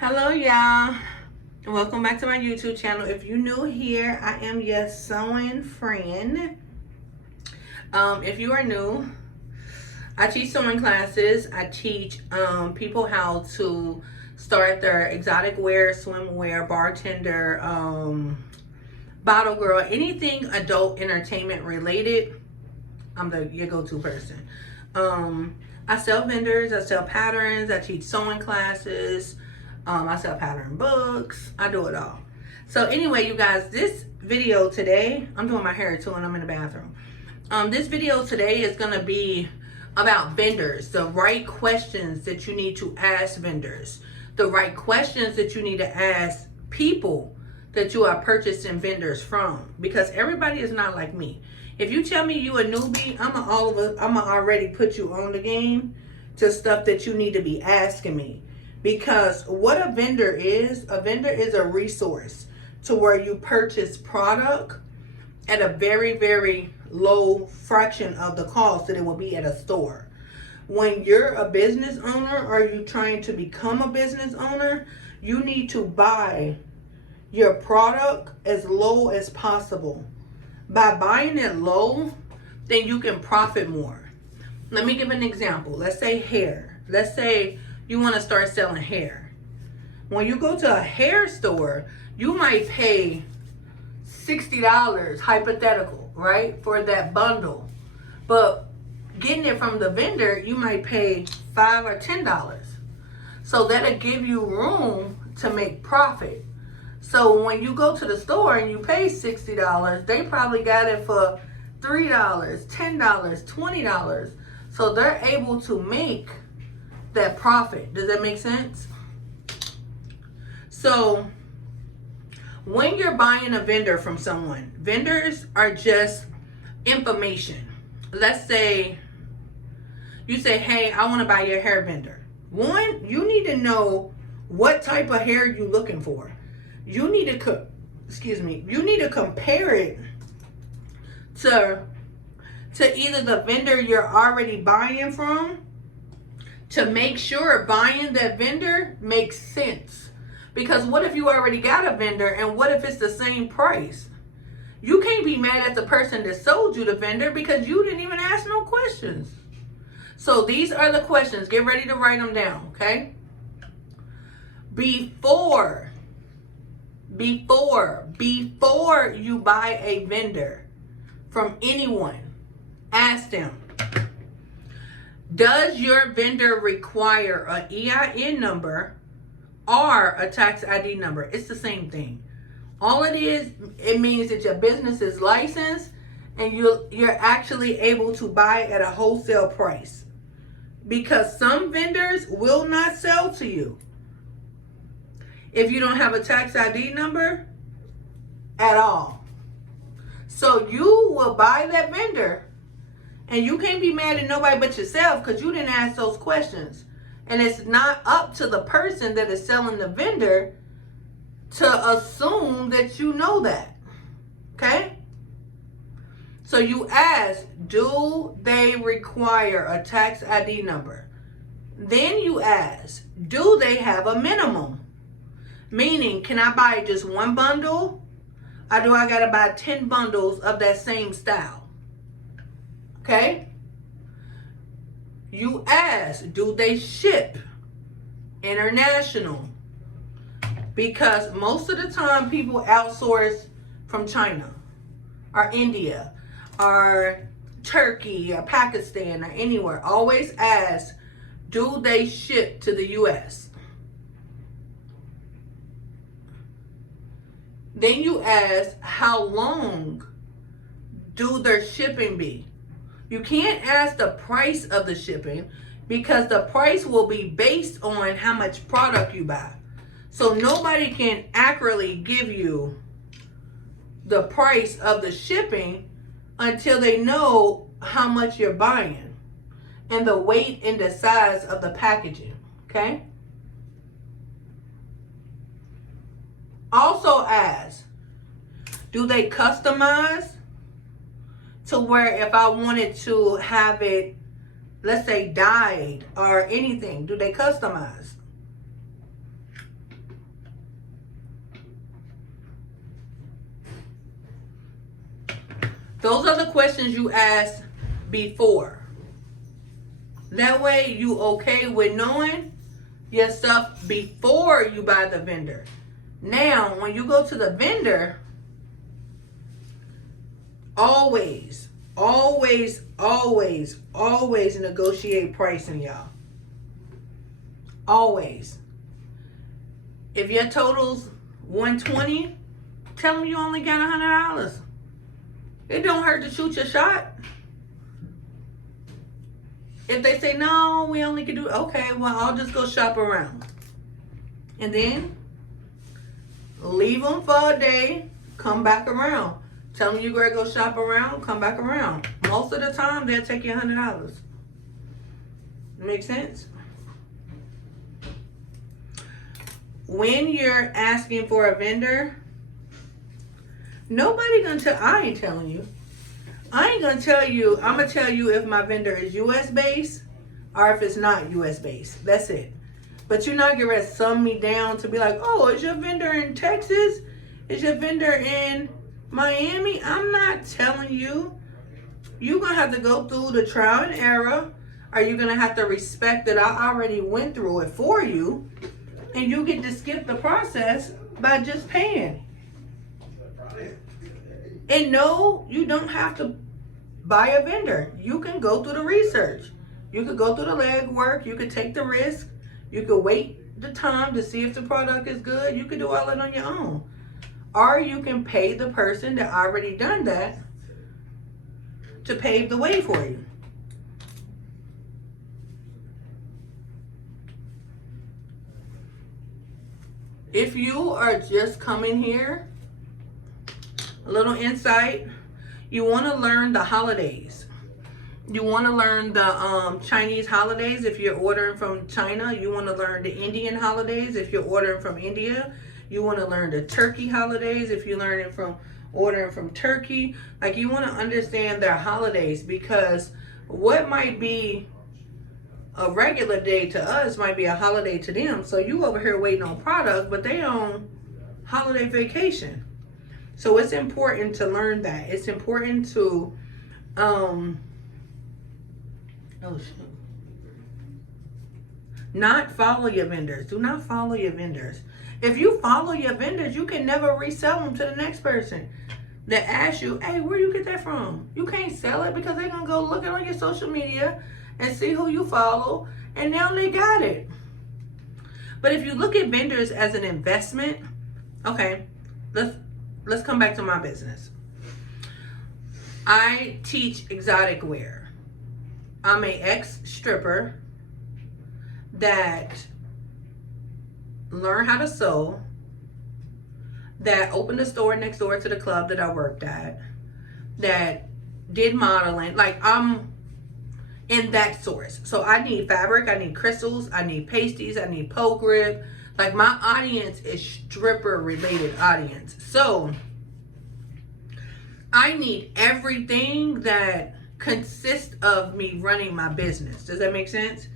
Hello, y'all. Welcome back to my YouTube channel. If you're new here, I am your sewing friend. If you are new, I teach sewing classes. I teach people how to start their exotic wear, swimwear, bartender, bottle girl, anything adult entertainment related. I'm your go-to person. I sell vendors, I sell patterns, I teach sewing classes, I sell pattern books, I do it all. So anyway, you guys, this video today, I'm doing my hair too and I'm in the bathroom. This video today is gonna be about vendors, the right questions that you need to ask vendors, the right questions that you need to ask people that you are purchasing vendors from, because everybody is not like me. If you tell me you a newbie, I'ma already put you on the game to stuff that you need to be asking me. Because what a vendor is a resource to where you purchase product at a very, very low fraction of the cost that it will be at a store. When you're a business owner or you trying to become a business owner, you need to buy your product as low as possible. By buying it low, then you can profit more. Let me give an example. Let's say hair. Let's say you want to start selling hair. When you go to a hair store, you might pay $60, hypothetical, right, for that bundle. But getting it from the vendor, you might pay $5 or $10. So that'll give you room to make profit. So when you go to the store and you pay $60, they probably got it for $3, $10, $20. So they're able to make that profit. Does that make sense? So when you're buying a vendor from someone, vendors are just information. Let's say you say, hey, I want to buy your hair vendor. One, you need to know what type of hair you're looking for. You need to you need to compare it to either the vendor you're already buying from, to make sure buying that vendor makes sense. Because what if you already got a vendor and what if it's the same price? You can't be mad at the person that sold you the vendor because you didn't even ask no questions. So these are the questions. Get ready to write them down, okay? Before you buy a vendor from anyone, ask them, does your vendor require an EIN number or a tax ID number? It's the same thing. All it is, it means that your business is licensed and you're actually able to buy at a wholesale price. Because some vendors will not sell to you if you don't have a tax ID number at all. So you will buy that vendor and you can't be mad at nobody but yourself because you didn't ask those questions. And it's not up to the person that is selling the vendor to assume that you know that. Okay? So you ask, do they require a tax ID number? Then you ask, do they have a minimum? Meaning, can I buy just one bundle? Or do I gotta buy 10 bundles of that same style? Okay? You ask, do they ship international? Because most of the time people outsource from China or India or Turkey or Pakistan or anywhere. Always ask, do they ship to the US? Then you ask, how long do their shipping be? You can't ask the price of the shipping because the price will be based on how much product you buy. So nobody can accurately give you the price of the shipping until they know how much you're buying and the weight and the size of the packaging, okay? Also ask, do they customize to where if I wanted to have it, let's say dyed or anything, do they customize? the questions you asked before. That way you okay with knowing your stuff before you buy the vendor. Now, when you go to the vendor, always negotiate pricing, y'all. Always. If your total's $120, tell them you only got $100. It don't hurt to shoot your shot. If they say, no, we only can do, okay, well, I'll just go shop around. And then leave them for a day, come back around. Tell them you gotta go shop around, come back around. Most of the time, they'll take you $100. Make sense? When you're asking for a vendor, nobody gonna tell, I ain't telling you. I ain't gonna tell you, I'm gonna tell you if my vendor is US based or if it's not US based. That's it. But you're not gonna sum me down to be like, oh, is your vendor in Texas? Is your vendor in Miami? I'm not telling you. You're gonna have to go through the trial and error, or you're gonna have to respect that I already went through it for you, and you get to skip the process by just paying. And no, you don't have to buy a vendor. You can go through the research. You could go through the legwork. You could take the risk. You could wait the time to see if the product is good. You could do all that on your own. Or you can pay the person that already done that to pave the way for you. If you are just coming here, a little insight, you want to learn the holidays. You want to learn the Chinese holidays if you're ordering from China. You want to learn the Indian holidays if you're ordering from India. You want to learn the Turkey holidays if you're ordering from Turkey. Like, you want to understand their holidays, because what might be a regular day to us might be a holiday to them. So you over here waiting on product, but they on holiday vacation. So it's important to learn that. It's important to, not follow your vendors. Do not follow your vendors. If you follow your vendors, you can never resell them to the next person that asks you, hey, where you get that from? You can't sell it because they're going to go look it on your social media and see who you follow, and now they got it. But if you look at vendors as an investment, okay, let's come back to my business. I teach exotic wear. I'm an ex-stripper that learned how to sew, that opened a store next door to the club that I worked at, that did modeling. Like, I'm in that source. So I need fabric, I need crystals, I need pasties, I need pole grip. Like, my audience is stripper related audience. So I need everything that consists of me running my business. Does that make sense?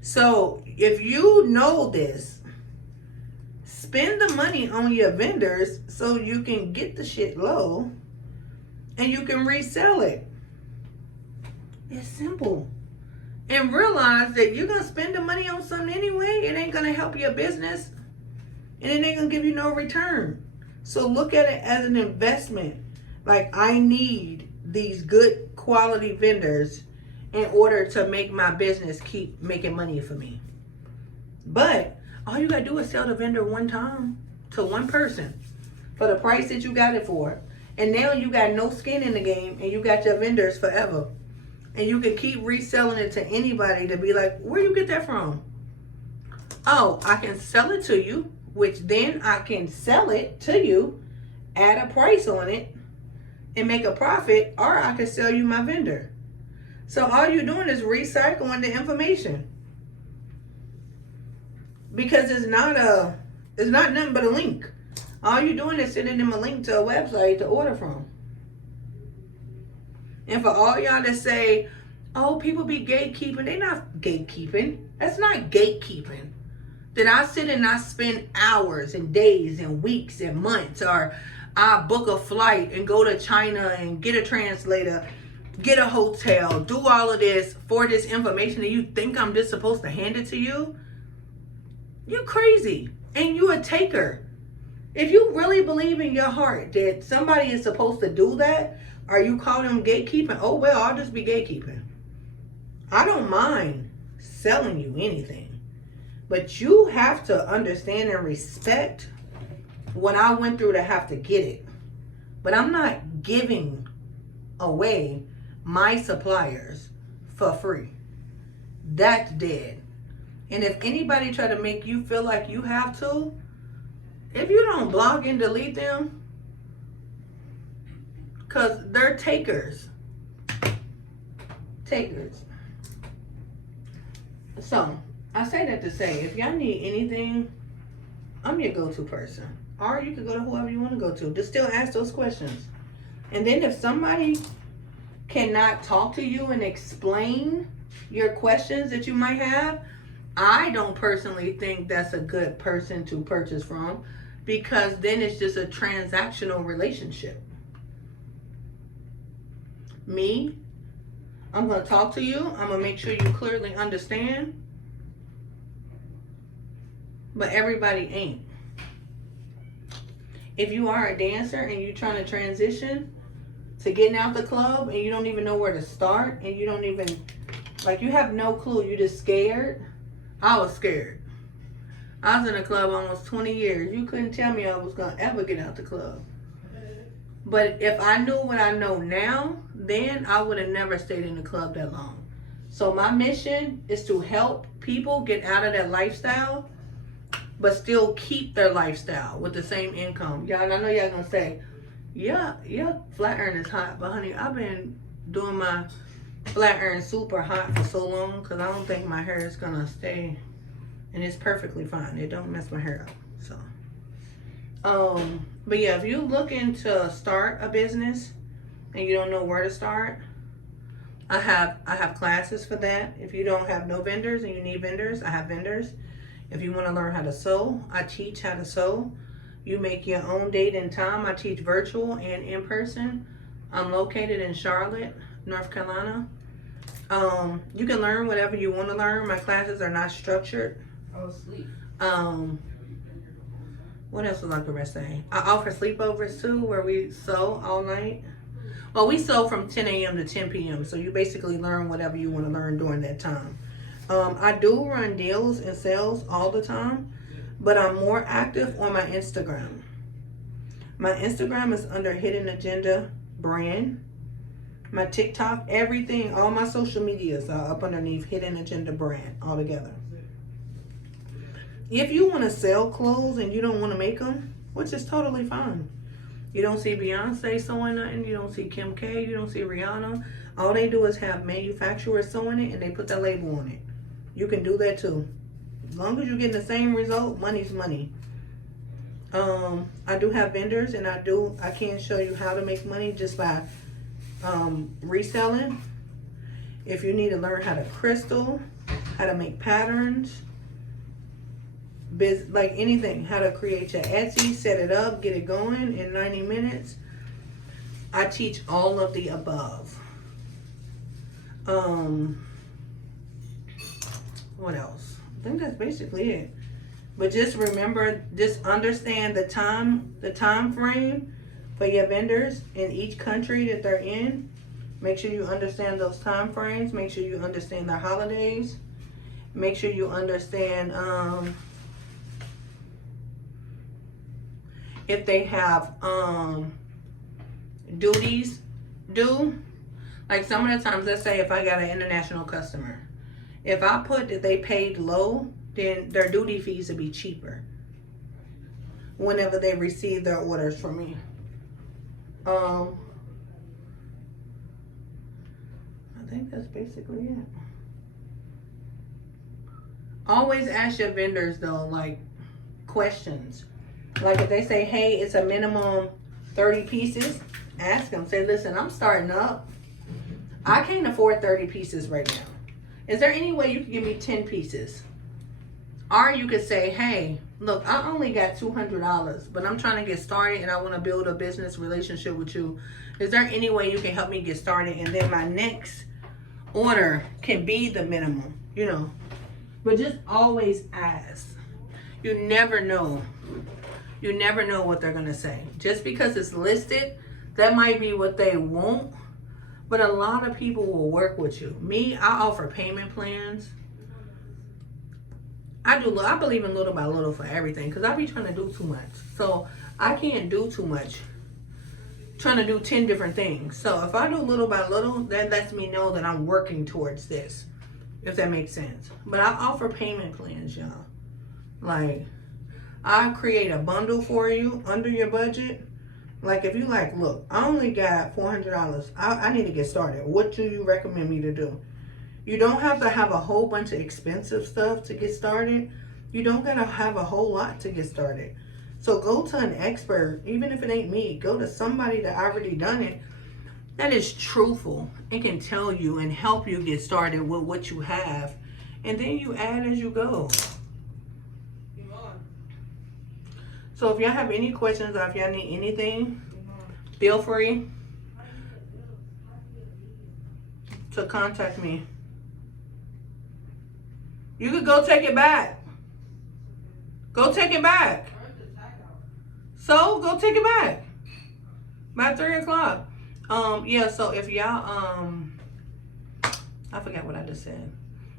So if you know this, spend the money on your vendors so you can get the shit low and you can resell it. It's simple. And realize that you're going to spend the money on something anyway. It ain't going to help your business, and it ain't going to give you no return. So look at it as an investment. Like, I need these good quality vendors in order to make my business keep making money for me. But all you got to do is sell the vendor one time to one person for the price that you got it for. And now you got no skin in the game, and you got your vendors forever. And you can keep reselling it to anybody to be like, where you get that from? Oh, I can sell it to you, which then I can sell it to you, add a price on it, and make a profit, or I can sell you my vendor. So all you're doing is recycling the information. Because it's not nothing but a link. All you're doing is sending them a link to a website to order from. And for all y'all that say, oh, people be gatekeeping, they not gatekeeping. That's not gatekeeping. Did I sit and I spend hours and days and weeks and months, or I book a flight and go to China and get a translator get a hotel, do all of this for this information, and you think I'm just supposed to hand it to you? You crazy. And you a taker. If you really believe in your heart that somebody is supposed to do that, or you call them gatekeeping, oh well, I'll just be gatekeeping. I don't mind selling you anything. But you have to understand and respect what I went through to have to get it. But I'm not giving away my suppliers for free. That's dead. And if anybody try to make you feel like you have to, if you don't block and delete them, because they're takers. Takers. So, I say that to say, if y'all need anything, I'm your go-to person. Or you can go to whoever you want to go to. Just still ask those questions. And then if somebody cannot talk to you and explain your questions that you might have, I don't personally think that's a good person to purchase from, because then it's just a transactional relationship. Me, I'm going to talk to you. I'm going to make sure you clearly understand. But everybody ain't. If you are a dancer and you're trying to transition to getting out the club and you don't even know where to start, and you don't even, like, you have no clue, you're just scared. I was scared. I was in a club almost 20 years. You couldn't tell me I was going to ever get out the club. But if I knew what I know now, then I would have never stayed in the club that long. So my mission is to help people get out of that lifestyle, but still keep their lifestyle with the same income. Y'all, I know y'all going to say, yeah, flat iron is hot. But honey, I've been doing my flat iron super hot for so long because I don't think my hair is going to stay. And it's perfectly fine. It don't mess my hair up. So, but yeah, if you're looking to start a business and you don't know where to start, I have classes for that. If you don't have no vendors and you need vendors, I have vendors. If you want to learn how to sew, I teach how to sew. You make your own date and time. I teach virtual and in person. I'm located in Charlotte, North Carolina. You can learn whatever you want to learn. My classes are not structured. Oh, sleep. What else was I gonna say? I offer sleepovers too, where we sew all night. Well, we sew from 10 a.m. to 10 p.m. So you basically learn whatever you want to learn during that time. I do run deals and sales all the time, but I'm more active on my Instagram. My Instagram is under Hidden Agenda Brand. My TikTok, everything, all my social medias are up underneath Hidden Agenda Brand altogether. If you want to sell clothes and you don't want to make them, which is totally fine. You don't see Beyonce sewing nothing. You don't see Kim K. You don't see Rihanna. All they do is have manufacturers sewing it and they put their label on it. You can do that too. As long as you're getting the same result, money's money. I do have vendors, and I can show you how to make money just by reselling. If you need to learn how to crystal, how to make patterns, like anything, how to create your Etsy, set it up, get it going in 90 minutes. I teach all of the above. What else? I think that's basically it. But just remember, just understand the time frame for your vendors in each country that they're in. Make sure you understand those time frames. Make sure you understand their holidays. Make sure you understand if they have duties due. Like some of the times, let's say if I got an international customer, if I put that they paid low, then their duty fees would be cheaper whenever they receive their orders from me. I think that's basically it. Always ask your vendors though, like, questions. Like if they say, hey, it's a minimum 30 pieces, ask them. Say, listen, I'm starting up. I can't afford 30 pieces right now. Is there any way you can give me 10 pieces? Or you could say, hey, look, I only got $200, but I'm trying to get started and I want to build a business relationship with you. Is there any way you can help me get started? And then my next order can be the minimum, you know. But just always ask. You never know. You never know what they're going to say. Just because it's listed, that might be what they want. But a lot of people will work with you. Me, I offer payment plans. I believe in little by little for everything because I be trying to do too much. So I can't do too much trying to do 10 different things. So if I do little by little, that lets me know that I'm working towards this, if that makes sense. But I offer payment plans, y'all. Like, I create a bundle for you under your budget. Like, if you like, look, I only got $400. I need to get started. What do you recommend me to do? You don't have to have a whole bunch of expensive stuff to get started. You don't got to have a whole lot to get started. So go to an expert, even if it ain't me. Go to somebody that already done it, that is truthful and can tell you and help you get started with what you have. And then you add as you go. So if y'all have any questions or if y'all need anything, feel free to contact me. You could go take it back. Go take it back. So go take it back by 3 o'clock. Yeah, so if y'all, I forgot what I just said.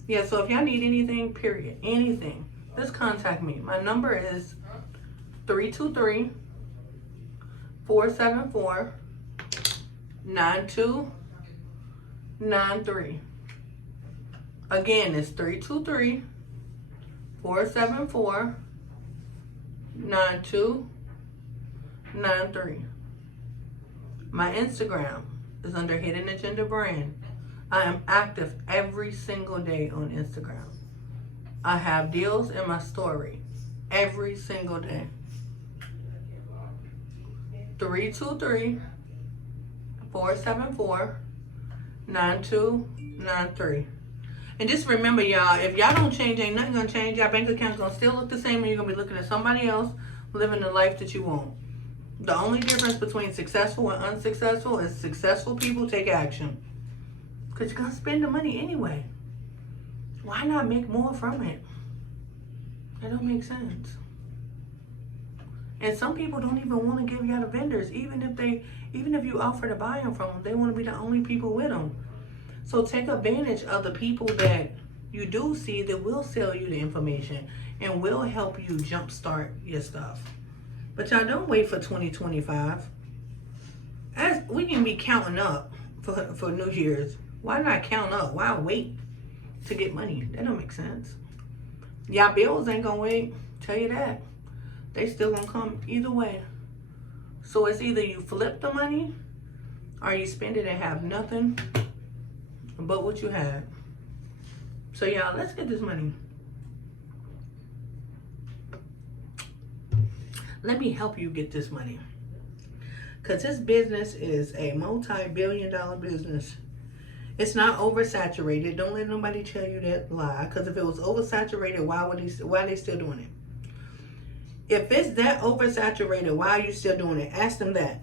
Yeah, so if y'all need anything, period, anything, just contact me. My number is 323-474-9293. Again, it's 323-474-9293. My Instagram is under Hidden Agenda Brand. I am active every single day on Instagram. I have deals in my story every single day. 323-474-9293. And just remember, y'all, if y'all don't change, ain't nothing gonna change. Y'all bank account's gonna still look the same, and you're gonna be looking at somebody else living the life that you want. The only difference between successful and unsuccessful is successful people take action. Because you're gonna spend the money anyway. Why not make more from it? That don't make sense. And some people don't even want to give y'all the vendors, even if you offer to buy them from them, they want to be the only people with them. So take advantage of the people that you do see that will sell you the information and will help you jumpstart your stuff. But y'all don't wait for 2025. As we can be counting up for New Year's. Why not count up? Why wait to get money? That don't make sense. Y'all bills ain't gonna wait. Tell you that. They still gonna come either way. So it's either you flip the money or you spend it and have nothing but what you have. So y'all, let's get this money. Let me help you get this money. Because this business is a multi-billion-dollar business. It's not oversaturated. Don't let nobody tell you that lie. Because if it was oversaturated, why are they still doing it? If it's that oversaturated, why are you still doing it? Ask them that.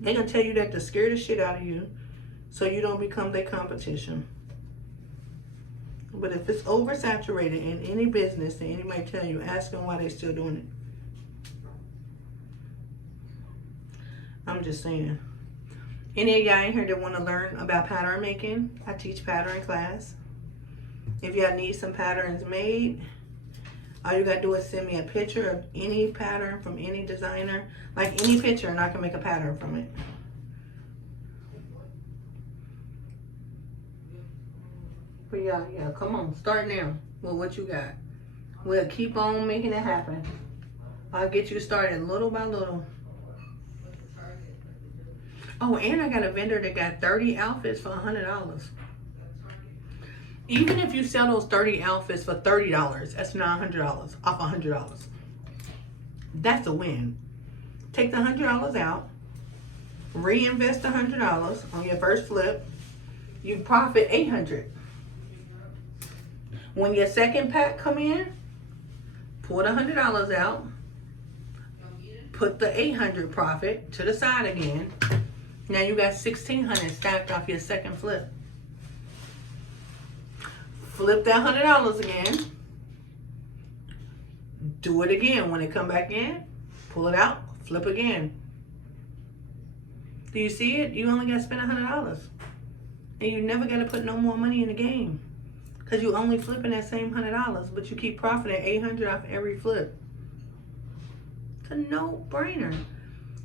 They're going to tell you that to scare the shit out of you so you don't become their competition. But if it's oversaturated in any business that anybody tell you, ask them why they're still doing it. I'm just saying. Any of y'all in here that want to learn about pattern making, I teach pattern class. If y'all need some patterns made, all you got to do is send me a picture of any pattern from any designer. Like any picture, and I can make a pattern from it. But yeah, come on. Start now with what you got. We'll keep on making it happen. I'll get you started little by little. Oh, and I got a vendor that got 30 outfits for $100. Even if you sell those 30 outfits for $30, that's $900 off $100. That's a win. Take the $100 out, reinvest the $100 on your first flip. You profit $800. When your second pack come in, pull the $100 out, put the $800 profit to the side again. Now you got $1,600 stacked off your second flip. Flip that $100 again. Do it again. When it come back in, pull it out, flip again. Do you see it? You only got to spend $100. And you never got to put no more money in the game. Because you only flipping that same $100, but you keep profiting $800 off every flip. It's a no-brainer.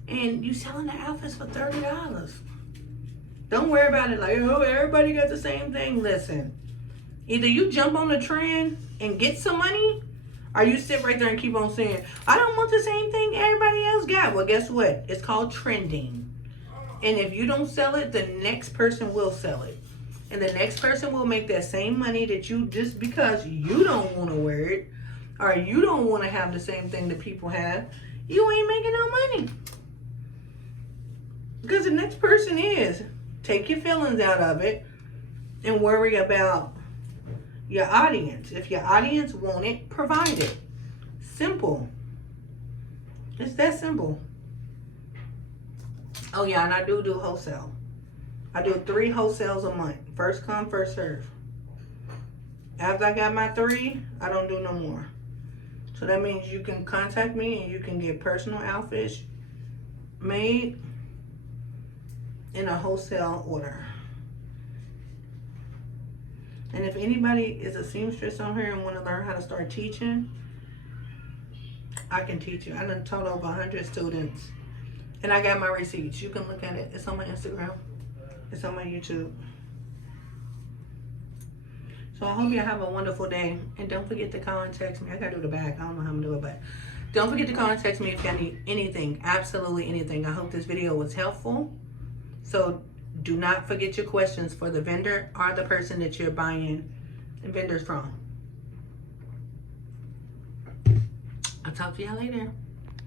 And you selling the outfits for $30. Don't worry about it like, oh, everybody got the same thing. Listen, either you jump on the trend and get some money, or you sit right there and keep on saying, I don't want the same thing everybody else got. Well, guess what? It's called trending. And if you don't sell it, the next person will sell it. And the next person will make that same money that you, just because you don't want to wear it, or you don't want to have the same thing that people have, you ain't making no money. Because the next person is. Take your feelings out of it and worry about your audience. If your audience want it, provide it. Simple. It's that simple. Oh yeah, and I do wholesale. I do 3 wholesales a month. First come, first serve. After I got my 3, I don't do no more. So that means you can contact me and you can get personal outfits made in a wholesale order. And if anybody is a seamstress on here and want to learn how to start teaching, I can teach you. I done taught over 100 students. And I got my receipts. You can look at it. It's on my Instagram. It's on my YouTube. So I hope you have a wonderful day. And don't forget to call and text me. I got to do the back. I don't know how I'm going to do it, but don't forget to call and text me if you need anything. Absolutely anything. I hope this video was helpful. So do not forget your questions for the vendor or the person that you're buying vendors from. I'll talk to y'all later.